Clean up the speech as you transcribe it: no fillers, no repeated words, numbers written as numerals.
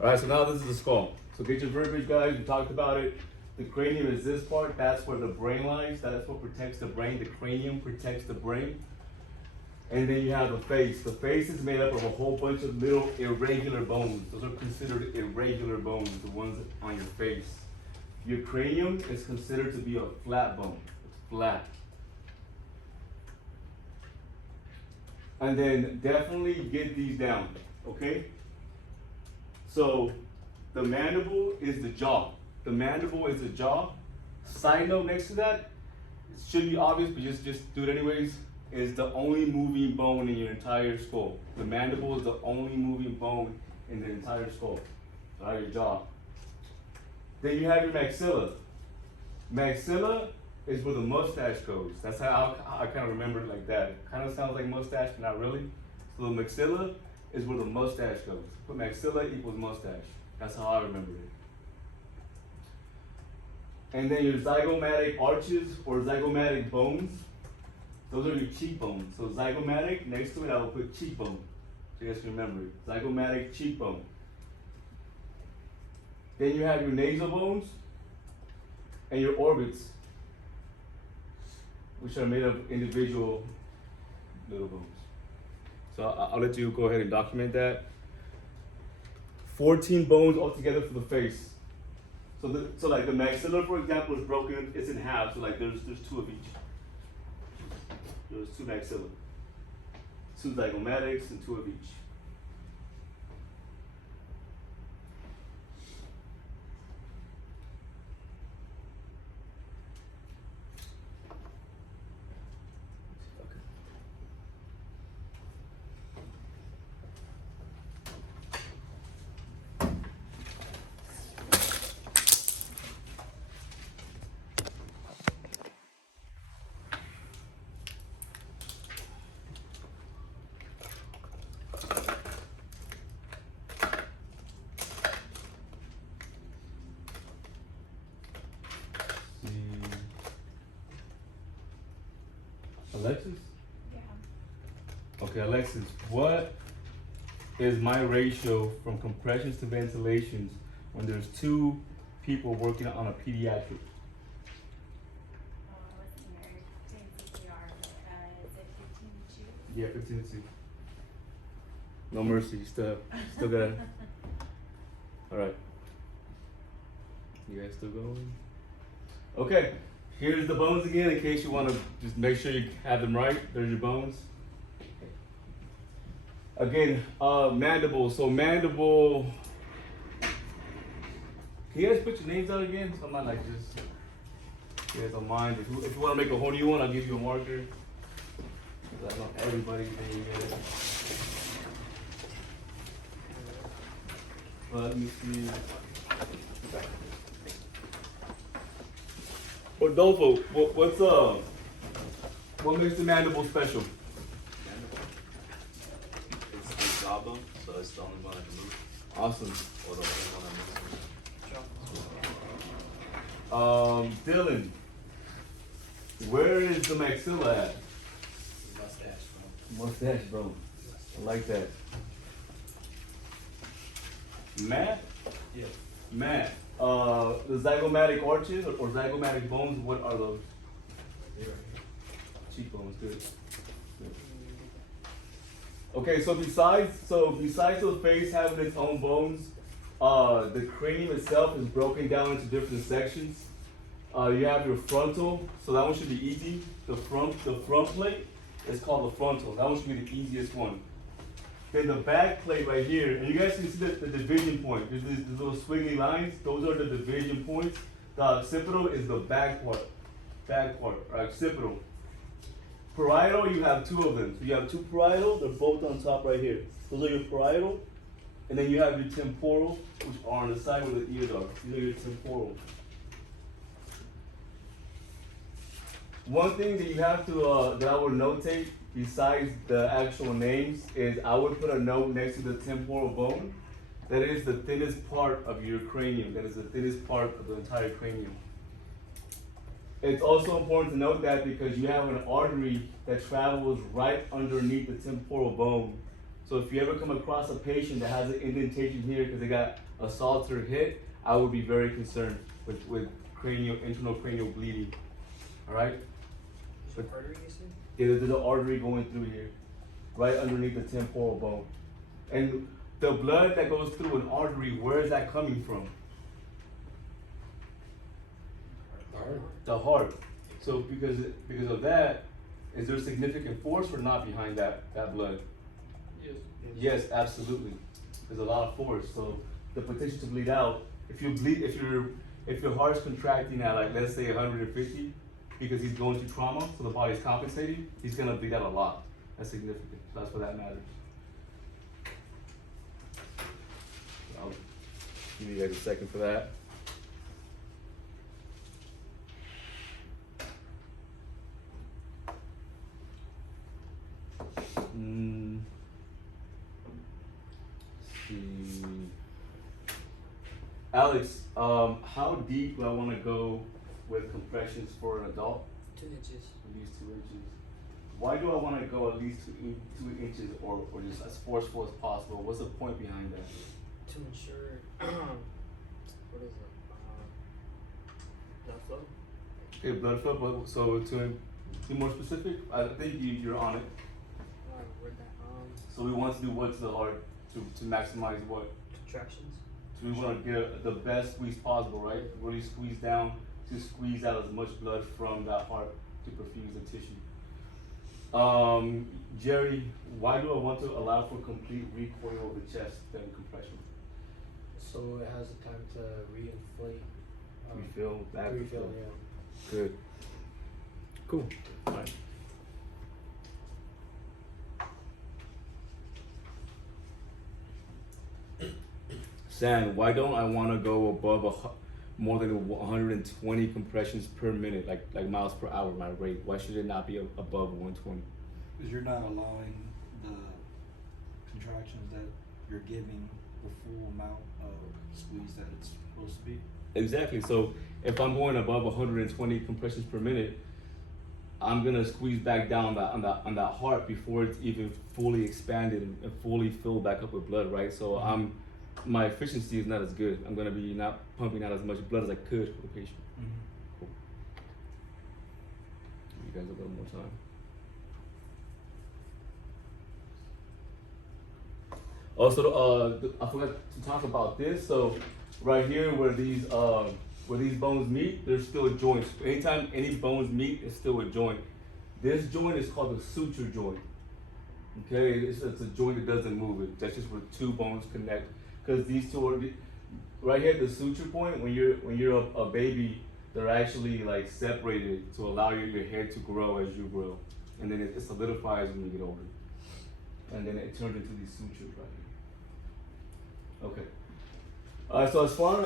All right, so now this is the skull. So get your verbiage, guys. We talked about it. The cranium is this part. That's where the brain lies. That's what protects the brain. The cranium protects the brain. And then you have the face. The face is made up of a whole bunch of little irregular bones. Those are considered irregular bones, the ones on your face. Your cranium is considered to be a flat bone. It's flat. And then definitely get these down, okay? So the mandible is the jaw. The mandible is the jaw. Side note next to that, it should be obvious, but just do it anyways, is the only moving bone in your entire skull. The mandible is the only moving bone in the entire skull, all right, your jaw. Then you have your maxilla. Maxilla is where the mustache goes. That's how I kind of remember it like that. It kind of sounds like mustache, but not really. So the maxilla is where the mustache goes. Put maxilla equals mustache. That's how I remember it. And then your zygomatic arches or zygomatic bones, those are your cheekbones. So zygomatic, next to it I will put cheekbone. So you guys can remember it. Zygomatic cheekbone. Then you have your nasal bones and your orbits, which are made of individual little bones. So I'll let you go ahead and document that. 14 bones altogether for the face. So like the maxilla, for example, is broken, it's in half. So like there's two of each. There's two maxilla, two zygomatics, and two of each. Alexis? Yeah. Okay, Alexis, what is my ratio from compressions to ventilations when there's two people working on a pediatric? Yeah, 15 to 2. No mercy, still got it. All right. You guys still going? Okay. Here's the bones again, in case you want to just make sure you have them right. There's your bones. Again, mandible. So mandible. Can you guys put your names out again? So I'm not like just. You guys don't mind. If you want to make a whole new one, I'll give you a marker. I want everybody's name here. Let me see. Rodolfo, what makes the mandible special? It's the jawbone, so it's the only one I can move. Awesome. Or the only one I move. Dylan, where is the maxilla at? Mustache bone. Mustache bone. I like that. Matt? Yeah. Matt, the zygomatic arches or zygomatic bones, what are those? They're right here. Cheekbones, good. Okay, so besides the face having its own bones, the cranium itself is broken down into different sections. You have your frontal, so that one should be easy. The front plate is called the frontal. That one should be the easiest one. Then the back plate right here, and you guys can see the division point. There's these little squiggly lines. Those are the division points. The occipital is the back part, or occipital. Parietal, you have two of them. So you have two parietal, they're both on top right here. Those are your parietal. And then you have your temporal, which are on the side where the ears are. These are your temporal. One thing that you have to, that I would notate, besides the actual names, is I would put a note next to the temporal bone. That is the thinnest part of your cranium. That is the thinnest part of the entire cranium. It's also important to note that because you have an artery that travels right underneath the temporal bone. So if you ever come across a patient that has an indentation here because they got assaulted or hit, I would be very concerned with internal cranial bleeding. All right? There's an artery, you said? Yeah, there's an artery going through here, right underneath the temporal bone. And the blood that goes through an artery, where is that coming from? The heart. So because of that, is there significant force or not behind that blood? Yes. Yes, absolutely. There's a lot of force. So the potential to bleed out, if your heart's contracting at, like, let's say 150, because he's going through trauma, so the body's compensating, he's gonna bleed out a lot. That's significant. So that's why that matters. I'll give you guys a second for that. Let's see. Alex, how deep do I want to go with compressions for an adult? 2 inches. At least 2 inches. Why do I want to go at least 2 inches or just as forceful as possible? What's the point behind that? To ensure, what is it? Blood flow? Okay, blood flow, but so to be more specific, I think you're on it. I read that. So we want to do what to the heart to maximize what? Contractions. So we want to get the best squeeze possible, right? Really squeeze down to squeeze out as much blood from that heart to perfuse the tissue. Jerry, why do I want to allow for complete recoil of the chest than compression? So it has the time to re-inflate. Refill, back Refill, refill. yeah. Good. Cool. All right. San, why don't I want to go above more than 120 compressions per minute, like miles per hour, my rate? Why should it not be above 120? Because you're not allowing the contractions that you're giving the full amount of squeeze that it's supposed to be. Exactly. So if I'm going above 120 compressions per minute, I'm gonna squeeze back down on that heart before it's even fully expanded and fully filled back up with blood, right? So my efficiency is not as good. I'm gonna be not pumping out as much blood as I could for the patient. Cool. Give you guys a little more time. Also, I forgot to talk about this. So right here where these bones meet, there's still a joint. Anytime any bones meet, it's still a joint. This joint is called the suture joint. Okay, it's a joint that doesn't move. That's just where two bones connect. Because these two are right here at the suture point. When you're a baby, they're actually like separated to allow your head to grow as you grow, and then it solidifies when you get older, and then it turns into these sutures right here. Okay. So as far